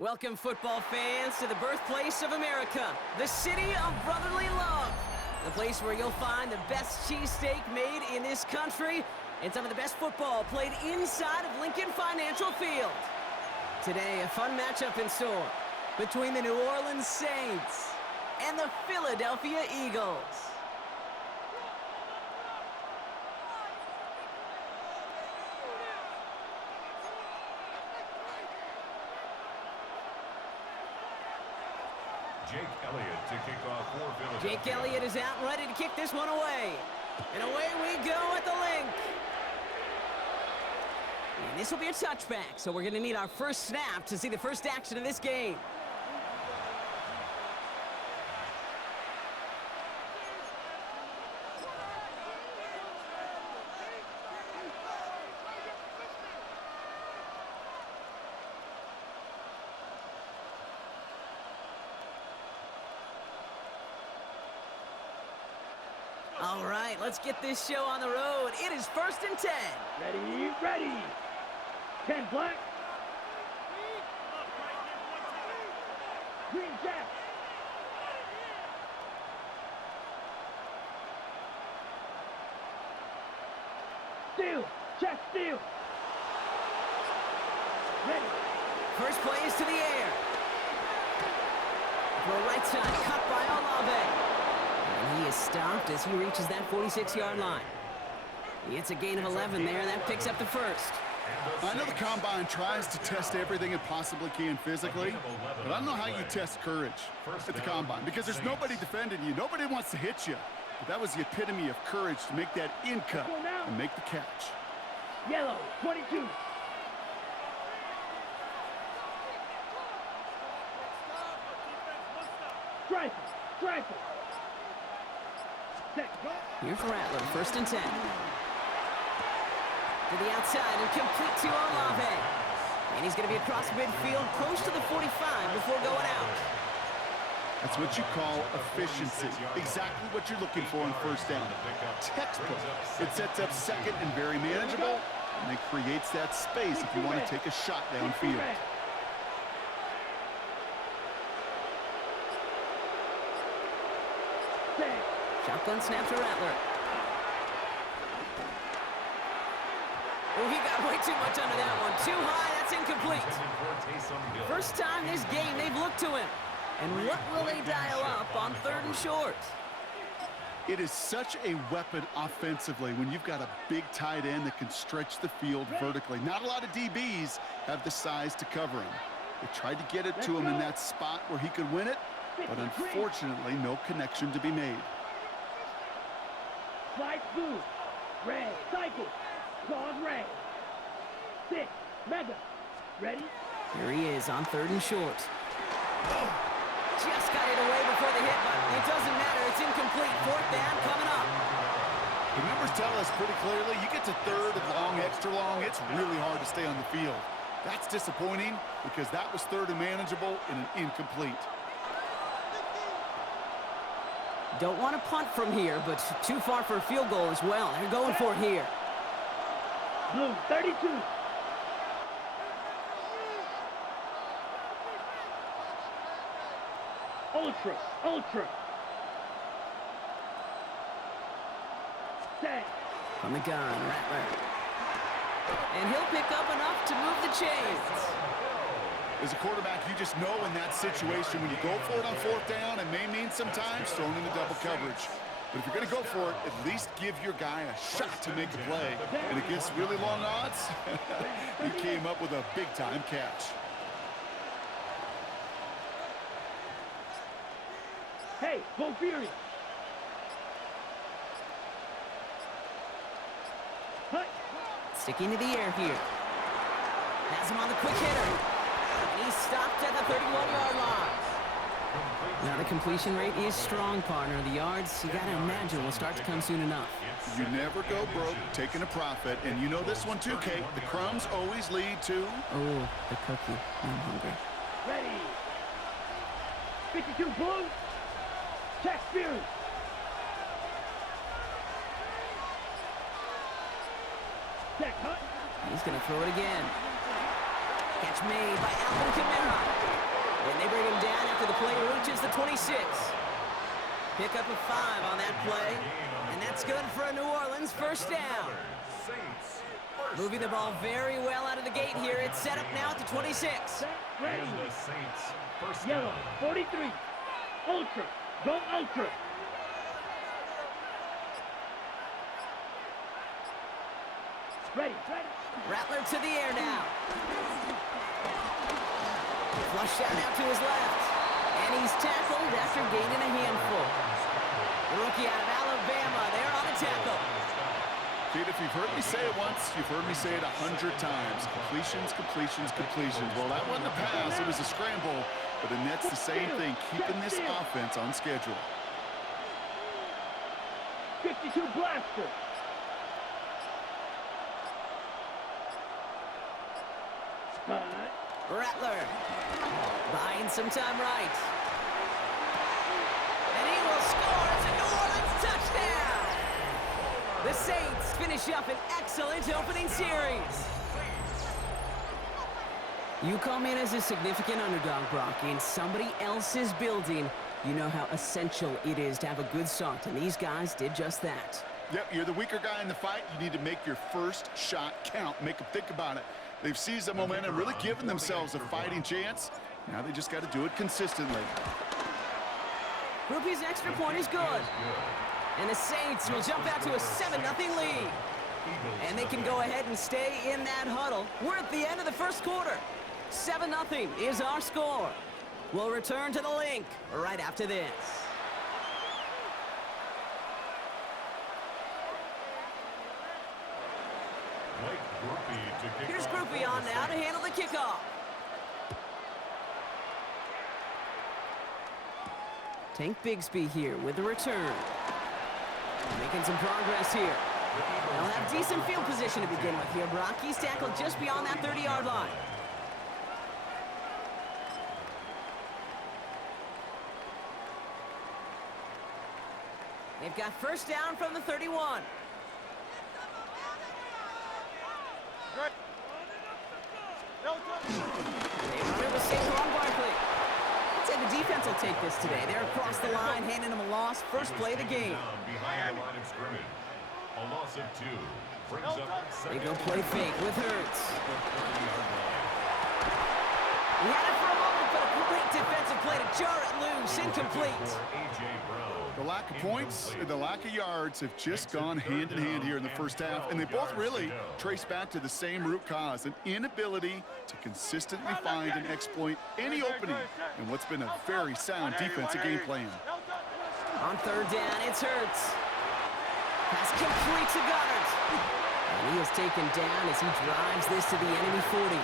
Welcome, football fans, to the birthplace of America, the city of brotherly love. The place where you'll find the best cheesesteak made in this country and some of the best football played inside of Lincoln Financial Field. Today, a fun matchup in store between the New Orleans Saints and the Philadelphia Eagles. Jake Elliott to kick off for Philadelphia. Jake Elliott is out and ready to kick this one away. And away we go at the link. And this will be a touchback, so we're going to need our first snap to see the first action of this game. All right, let's get this show on the road. It is 1st and 10. Ready, ready. 10 black. Green jack. Steal, check steal. Ready. First play is to the air. For right side, cut by Olave. And he is stopped as he reaches that 46-yard line. He gets a gain of 11 there, and that picks up the first. I know the Combine tries to test everything it possibly can physically, but I don't know how you test courage at the Combine, because there's nobody defending you. Nobody wants to hit you. But that was the epitome of courage to make that in cut and make the catch. Yellow, 22. Striper. Here for Rattler, 1st and 10. To the outside and complete to Olave. And he's going to be across midfield, close to the 45 before going out. That's what you call efficiency. Exactly what you're looking for in first down. Textbook. It sets up second and very manageable, and it creates that space if you want to take a shot downfield. Shotgun snap to Rattler. Oh, he got way too much under that one. Too high, that's incomplete. First time this game they've looked to him. And what will they dial up on 3rd and short? It is such a weapon offensively when you've got a big tight end that can stretch the field vertically. Not a lot of DBs have the size to cover him. They tried to get it to him in that spot where he could win it, but unfortunately, no connection to be made. Slide blue. Red. Cycle. Claws red. 6. Mega. Ready? Here he is on 3rd and short. Just got it away before the hit, but it doesn't matter. It's incomplete. 4th down coming up. The numbers tell us pretty clearly, you get to 3rd and long, extra long, it's really hard to stay on the field. That's disappointing because that was 3rd and manageable and an incomplete. Don't want to punt from here, but too far for a field goal as well. They're going for it here. Blue, 32. Ultra. Set. From the gun, Rattler. And he'll pick up enough to move the chains. As a quarterback, you just know in that situation when you go for it on 4th down, it may mean sometimes throwing into double coverage. But if you're going to go for it, at least give your guy a shot to make a play. And against really long odds, he came up with a big-time catch. Hey, go Fury. Hut. Sticking to the air here. Has him on the quick hitter. And he's stopped at the 31-yard line. Now the completion rate is strong, partner. The yards, you got to imagine, will start to come soon enough. You never go broke taking a profit. And you know this one too, Kate. The crumbs always lead to... Oh, the cookie. I'm hungry. Ready. 52 blue. Check Fury. Check Hut. He's going to throw it again. Catch made by Alvin Kamara. And they bring him down after the play reaches the 26. Pick up a 5 on that play. And that's good for a New Orleans first down. Moving the ball very well out of the gate here. It's set up now at the 26. Ready. And the Saints first Yellow, down. 43. Ultra. Go Ultra. Ready. Rattler to the air now. Flush down out to his left. And he's tackled after gaining a handful. The rookie out of Alabama, they're on the tackle. Kid, if you've heard me say it once, you've heard me say it 100 times. Completions, completions, completions. Well, that wasn't a pass, it was a scramble. But the Nets, the same thing, keeping this offense on schedule. 52 blaster. Spot. Rattler buying some time right. And he will score. It's a New Orleans touchdown. The Saints finish up an excellent opening series. You come in as a significant underdog, Brock, in somebody else's building. You know how essential it is to have a good start, and these guys did just that. Yep, you're the weaker guy in the fight. You need to make your first shot count. Make them think about it. They've seized the momentum, really given themselves a fighting chance. Now they just got to do it consistently. Groupie's extra point is good. And the Saints will jump out to a 7-0 lead. And they can go ahead and stay in that huddle. We're at the end of the first quarter. 7-0 is our score. We'll return to the link right after this. Here's Groupie on now to handle the kickoff. Tank Bigsby here with the return. Making some progress here. They'll have decent field position to begin with here, Brock. He's tackled just beyond that 30-yard line. They've got first down from the 31. They run it with Saquon Barkley. I'd say the defense will take this today. They're across the line, handing them a loss. First play of the game. Behind the line of scrimmage. A loss of 2. Brings up They go play fake with Hurts. He had it for a moment, but a great defensive play to jar it loose. Incomplete. The lack of points and the lack of yards have just gone hand in hand here in the first half, and they both really trace back to the same root cause, an inability to consistently find and exploit any opening in what's been a very sound defensive game plan. On third down, it's Hurts. Pass complete to Goddard. And he is taken down as he drives this to the enemy 40.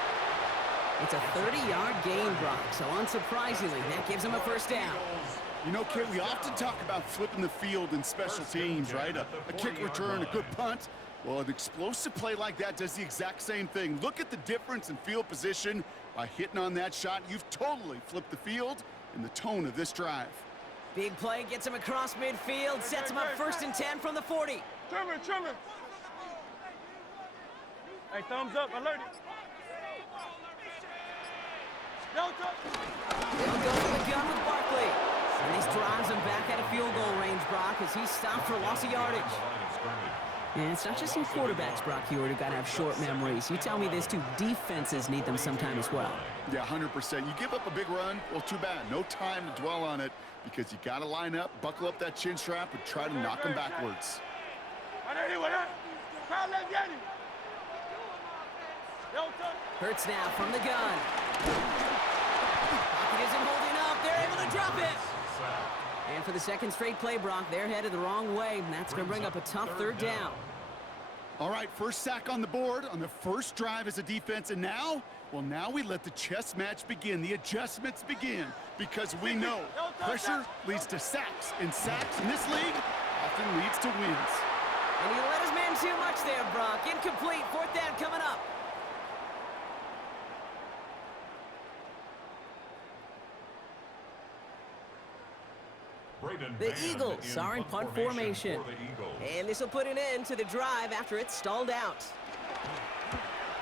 It's a 30-yard gain, Brock, so unsurprisingly, that gives him a first down. You know, Kit, we often talk about flipping the field in special teams, right? A kick return, a good punt. Well, an explosive play like that does the exact same thing. Look at the difference in field position. By hitting on that shot, you've totally flipped the field and the tone of this drive. Big play gets him across midfield, sets him up first and 10 from the 40. Trimmer. Hey, thumbs up, alert it. Delta. They'll go for the gun with Barkley. And this drives him back out of field goal range, Brock, as he's stopped for loss of yardage. And it's not just your quarterbacks, Brock Hewitt, who got to have short memories. You tell me this too, defenses need them sometime as well. Yeah, 100%. You give up a big run, well, too bad. No time to dwell on it because you got to line up, buckle up that chin strap, and try to knock them backwards. Hurts now from the gun. Pocket isn't holding up. They're able to drop it. And for the second straight play, Brock, they're headed the wrong way, and that's going to bring up a tough third down. All right, first sack on the board on the first drive as a defense, and now, well, now we let the chess match begin, the adjustments begin, because we know pressure leads to sacks, and sacks in this league often leads to wins. And he let his man too much there, Brock. Incomplete, fourth down coming up. The Eagles are in punt formation. And this will put an end to the drive after it stalled out.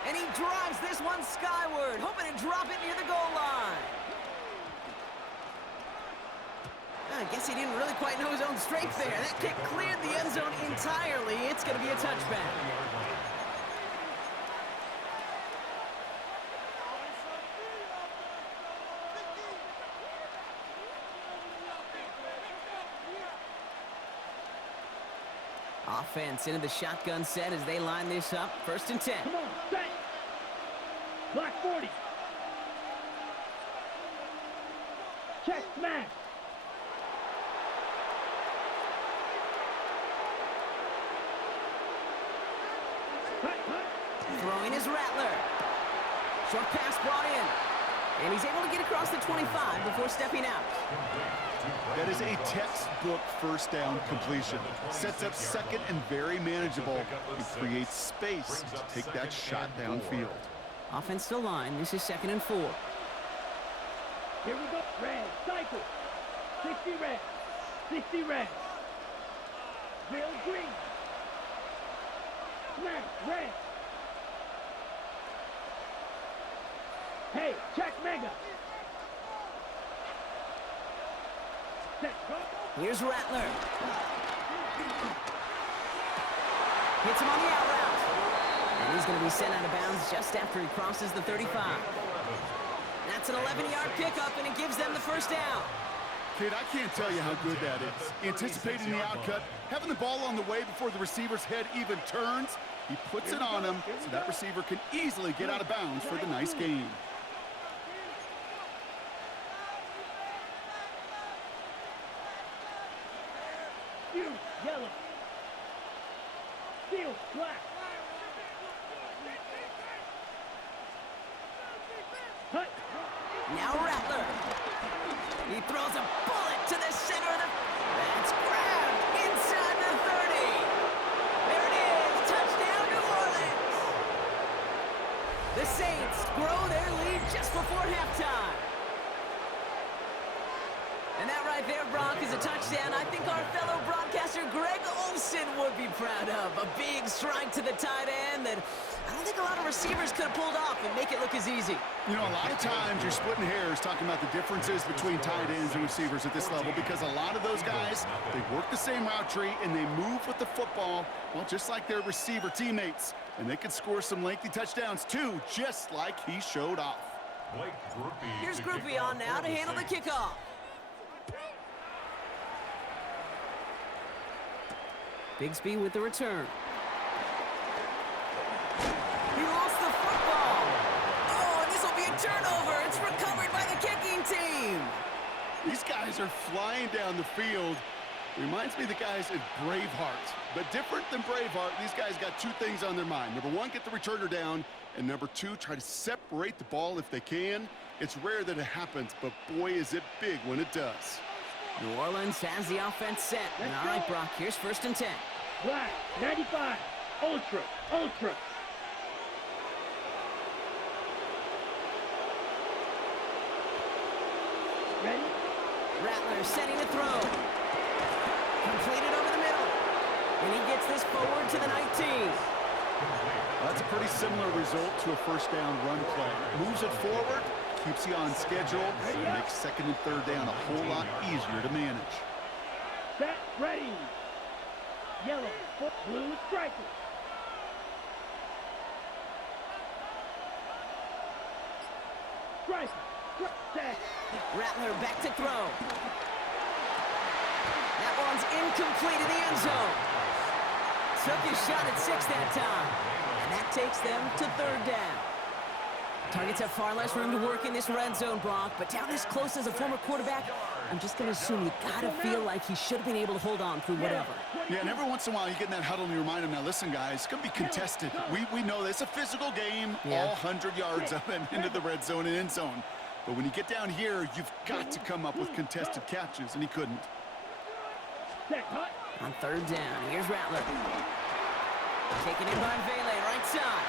And he drives this one skyward, hoping to drop it near the goal line. I guess he didn't really quite know his own strength there. That kick cleared the end zone entirely. It's going to be a touchback. Offense into the shotgun set as they line this up. 1st and 10. Come on, set. Black 40. Check, smash. Throwing is Rattler. Short pass brought in. And he's able to get across the 25 before stepping out. That is a textbook first down completion. Sets up second and very manageable. It creates space to take that shot downfield. Offense to line. This is 2nd and 4. Here we go. Red, cycle. 60 red. 60 red. Bill Green. Smash, red. Hey, check mega. Set, go. Here's Rattler. Hits him on the out route. And he's going to be sent out of bounds just after he crosses the 35. That's an 11-yard pickup, and it gives them the 1st down. Kid, I can't tell you how good that is. Anticipating the outcut, having the ball on the way before the receiver's head even turns. He puts it on him so that receiver can easily get out of bounds for the nice gain. Yellow. Steel, black. Hut. Now Rattler. He throws a bullet to the center of the... That's grabbed inside the 30. There it is. Touchdown, New Orleans. The Saints grow their lead just before halftime. And that right there, Brock, is a touchdown I think our fellow broadcaster Greg Olsen would be proud of. A big strike to the tight end that I don't think a lot of receivers could have pulled off and make it look as easy. You know, a lot of times you're splitting hairs talking about the differences between tight ends and receivers at this level because a lot of those guys, they work the same route tree and they move with the football, well, just like their receiver teammates. And they can score some lengthy touchdowns too, just like he showed off. Here's Groupie on now to handle the kickoff. Bigsby with the return. He lost the football. Oh, and this will be a turnover. It's recovered by the kicking team. These guys are flying down the field. Reminds me of the guys at Braveheart. But different than Braveheart, these guys got 2 things on their mind. Number 1, get the returner down. And number 2, try to separate the ball if they can. It's rare that it happens, but boy, is it big when it does. New Orleans has the offense set. All right, Brock, here's 1st and 10. Black, 95, ultra, ultra. Ready? Rattler setting a throw. Completed over the middle. And he gets this forward to the 19. That's a pretty similar result to a first down run play. Moves it forward, keeps you on schedule, and makes 2nd and 3rd down a whole lot easier to manage. Set, ready. Yellow, blue, striker. Striker, set. Rattler back to throw. That one's incomplete in the end zone. Took his shot at 6 that time. And that takes them to 3rd down. Targets have far less room to work in this red zone, Brock, but down this close as a former quarterback, I'm just going to assume you got to feel like he should have been able to hold on through whatever. Yeah, and every once in a while you get in that huddle and you remind him, now listen, guys, it's going to be contested. We know this. It's a physical game, all 100 yards of it into the red zone and end zone. But when you get down here, you've got to come up with contested catches, and he couldn't. On 3rd down, here's Rattler. Taken in by Vele, right side.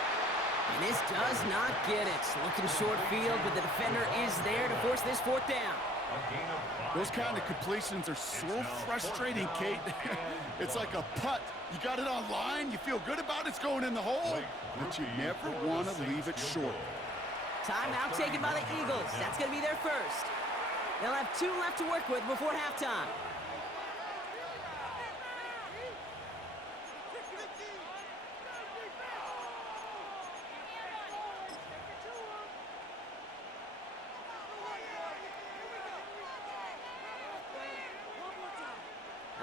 And this does not get it. Looking short field, but the defender is there to force this 4th down. A gain of 5. Those kind of completions are so frustrating, Kate. It's like a putt. You got it on line, you feel good about it's going in the hole, but you never want to leave it short. Timeout taken by the Eagles. That's going to be their first. They'll have 2 left to work with before halftime.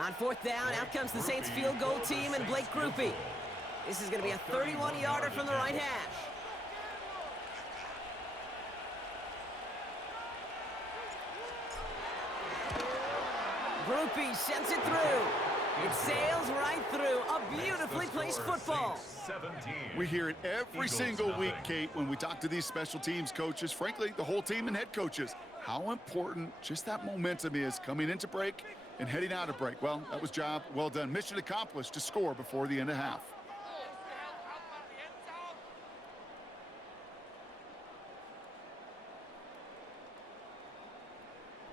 On 4th down, out comes the Saints field goal team and Blake Groupie. This is going to be a 31-yarder from the right hash. Groupie sends it through. It sails right through. A beautifully placed football. We hear it every single week, Kate, when we talk to these special teams coaches, frankly, the whole team and head coaches, how important just that momentum is coming into break and heading out of break. Well, that was job well done. Mission accomplished to score before the end of half.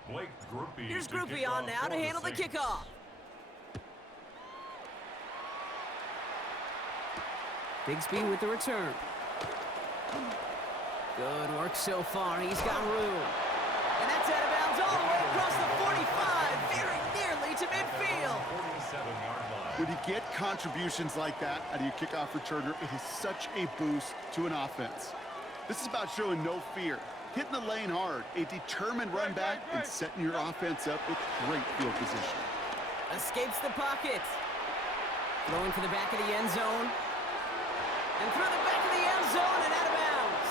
Blake Groupie. Here's Groupie on now to handle the kickoff. Bigsby with the return. Good work so far. He's got room. And that's out of bounds all the way across the 45, very nearly to midfield. 47-yard line. When you get contributions like that out of your kickoff returner, it is such a boost to an offense. This is about showing no fear, hitting the lane hard, a determined run back, and setting your offense up with great field position. Escapes the pocket. Throwing for the back of the end zone. And through the back of the end zone and out of bounds.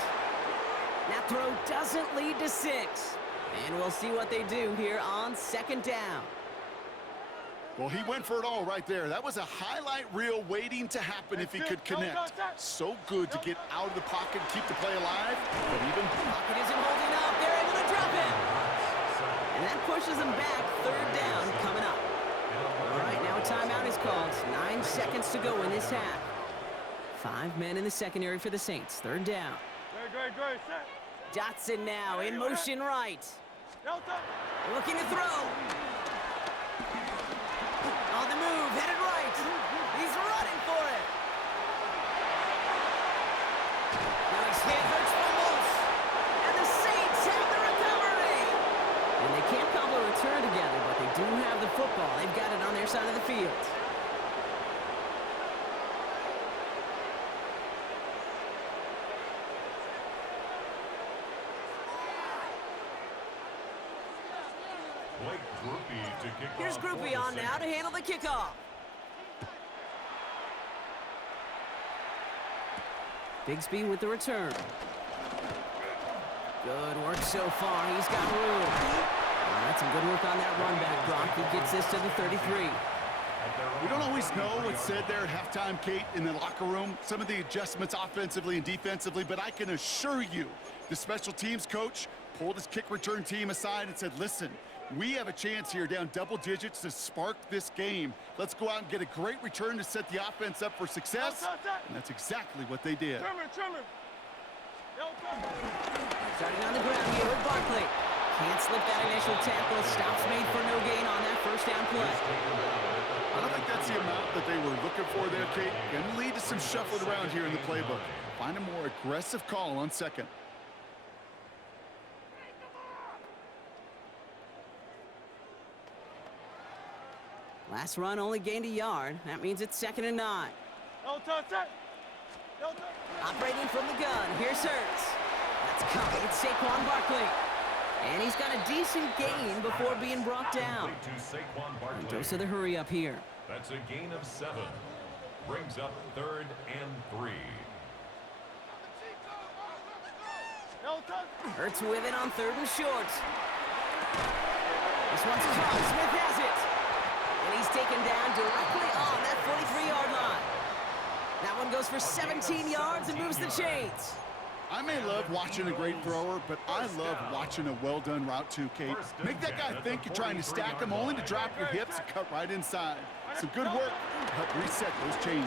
That throw doesn't lead to 6. And we'll see what they do here on 2nd down. Well, he went for it all right there. That was a highlight reel waiting to happen if he could connect. So good to get out of the pocket and keep the play alive, but even... Pocket isn't holding up. They're able to drop him. And that pushes them back. 3rd down coming up. All right, now a timeout is called. 9 seconds to go in this half. 5 men in the secondary for the Saints. 3rd down. Great, set. Dotson now in motion right. Delta. Looking to throw. On the move, headed right. He's running for it. Now he's hit, hurts fumbles. And the Saints have the recovery. And they can't cobble a return together, but they do have the football. They've got it on their side of the field. Blake Groupie to kick Here's off Groupie for on the now to handle the kickoff. Bigsby with the return. Good work so far. He's got room. All right, some good work on that run back, Brock. He gets this to the 33. We don't always know what's said there at halftime, Kate, in the locker room, some of the adjustments offensively and defensively, but I can assure you the special teams coach pulled his kick return team aside and said, listen, we have a chance here down double digits to spark this game. Let's go out and get a great return to set the offense up for success, and that's exactly what they did. Trimmer. Starting on the ground here with Barkley. Can't slip that initial tackle. Stops made for no gain on that 1st down play. I don't think that's the amount that they were looking for there, Kate. Going to lead to some shuffling around here in the playbook. Find a more aggressive call on 2nd. Last run only gained a yard. That means it's 2nd and 9. Operating from the gun. Here's Hurts. That's covered. It's Saquon Barkley. And he's got a decent gain before being brought down. And goes to the hurry up here. That's a gain of 7. Brings up 3rd and 3. Hurts with it on 3rd and short. This one's caught. Smith has it. And he's taken down directly on that 43-yard line. That one goes for 17 yards and moves the chains. I may love watching a great thrower, but I love watching a well-done route too, Kate. Make that guy think you're trying to stack him, only to drop your hips and cut right inside. Some good work to help reset those chains.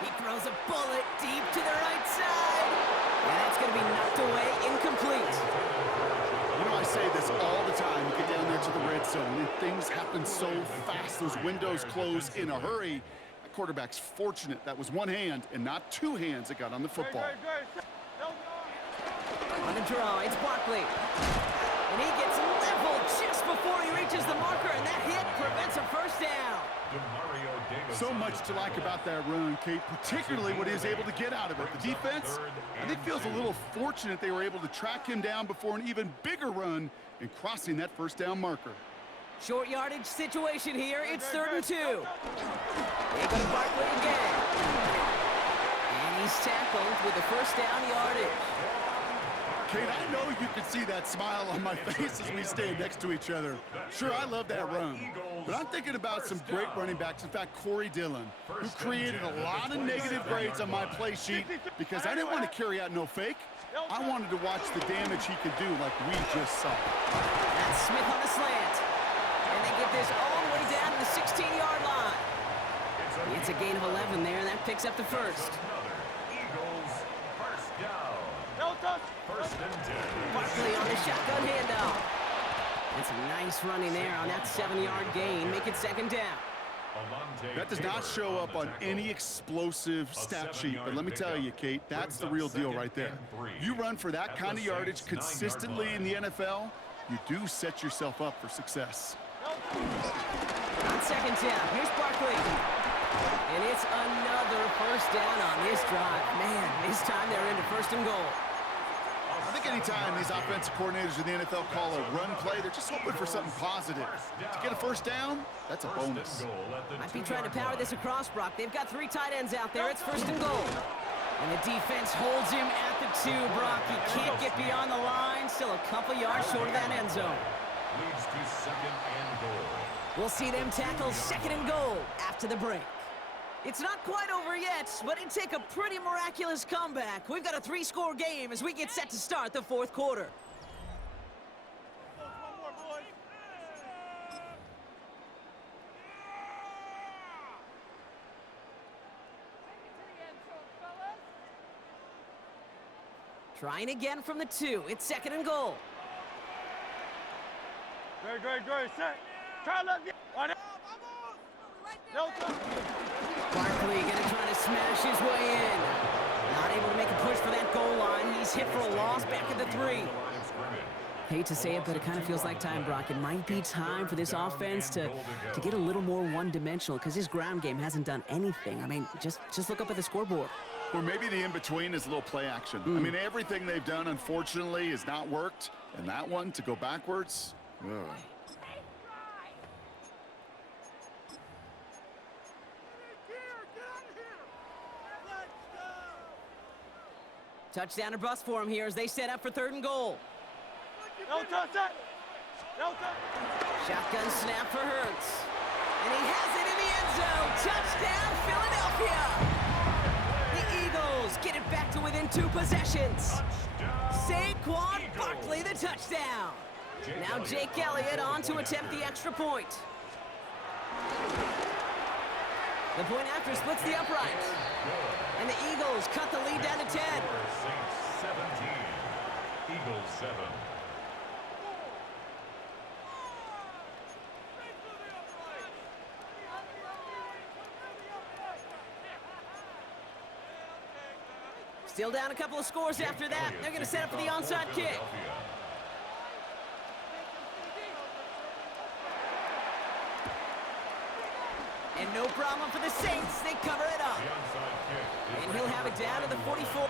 He throws a bullet deep to the right side. And that's going to be knocked away incomplete. You know, I say this all the time. You get down things happen so fast. Those windows close in a hurry. That quarterback's fortunate that was one hand and not two hands that got on the football. On the draw, it's Barkley. And he gets leveled just before he reaches the marker, and that hit prevents a first down. So much to like about that run, Kate, particularly what he was able to get out of it. The defense, I think, feels a little fortunate they were able to track him down before an even bigger run and crossing that first down marker. Short yardage situation here. It's 3rd and 2. They go to Barkley again. And he's tackled with the first down yardage. Kate, I know you can see that smile on my face as we stand next to each other. Sure, I love that run, but I'm thinking about some great running backs. In fact, Corey Dillon, who created a lot of negative grades on my play sheet because I didn't want to carry out no fake. I wanted to watch the damage he could do like we just saw. That's Smith on the slant. And they get this all the way down to the 16-yard line. It's a gain of 11 there, and that picks up the first. Barkley on the shotgun handoff. And some nice running there on that 7-yard gain. Make it 2nd down. That does not show up on any explosive stat sheet, but let me tell you, Kate, that's the real deal right there. You run for that kind of yardage consistently in the NFL, you do set yourself up for success. On 2nd down, here's Barkley. And it's another first down on this drive. Man, this time they're into 1st and goal. I think anytime these offensive coordinators in the NFL call a run play, they're just hoping for something positive. To get a first down, that's a bonus. Might be trying to power this across, Brock. They've got 3 tight ends out there. It's 1st and goal. And the defense holds him at the 2, Brock. He can't get beyond the line. Still a couple yards short of that end zone. Leads to 2nd and goal. We'll see them tackle 2nd and goal after the break. It's not quite over yet, but it'd take a pretty miraculous comeback. We've got a 3-score game as we get set to start the 4th quarter. Trying again from the 2. It's 2nd and goal. Great, set. Try to let Barkley gonna try to smash his way in. Not able to make a push for that goal line. He's hit for a loss back at the 3. Hate to say it, but it kind of feels like time, Brock. It might be time for this offense to get a little more one-dimensional because his ground game hasn't done anything. I mean, just look up at the scoreboard. Or maybe the in-between is a little play action. I mean, everything they've done, unfortunately, has not worked. And that one, to go backwards, ugh. Touchdown or bust for him here as they set up for 3rd and goal. Shotgun snap for Hurts. And he has it in the end zone. Touchdown, Philadelphia. The Eagles get it back to within 2 possessions. Saquon Barkley, the touchdown. Now Jake Elliott on to attempt the extra point. The point after splits the uprights. And the Eagles cut the lead down to 10. Saints 17, Eagles 7. Still down a couple of scores after that. They're going to set up for the onside kick. And no problem for the Saints. They cover it up. And he'll have it down to the 44.